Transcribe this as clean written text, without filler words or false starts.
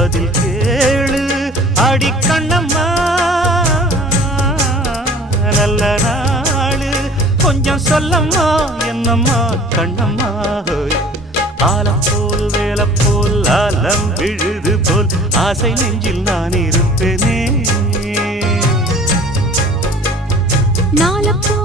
பதில் கேளு அடி கண்ணம்மா நல்ல நாளு கொஞ்சம் சொல்லம்மா என்னம்மா கண்ணம்மா ஆலம் போல் வேலை போல் ஆலம் விழுது போல் ஆசை நெஞ்சில் நான் இருப்பேனே நாளப்போ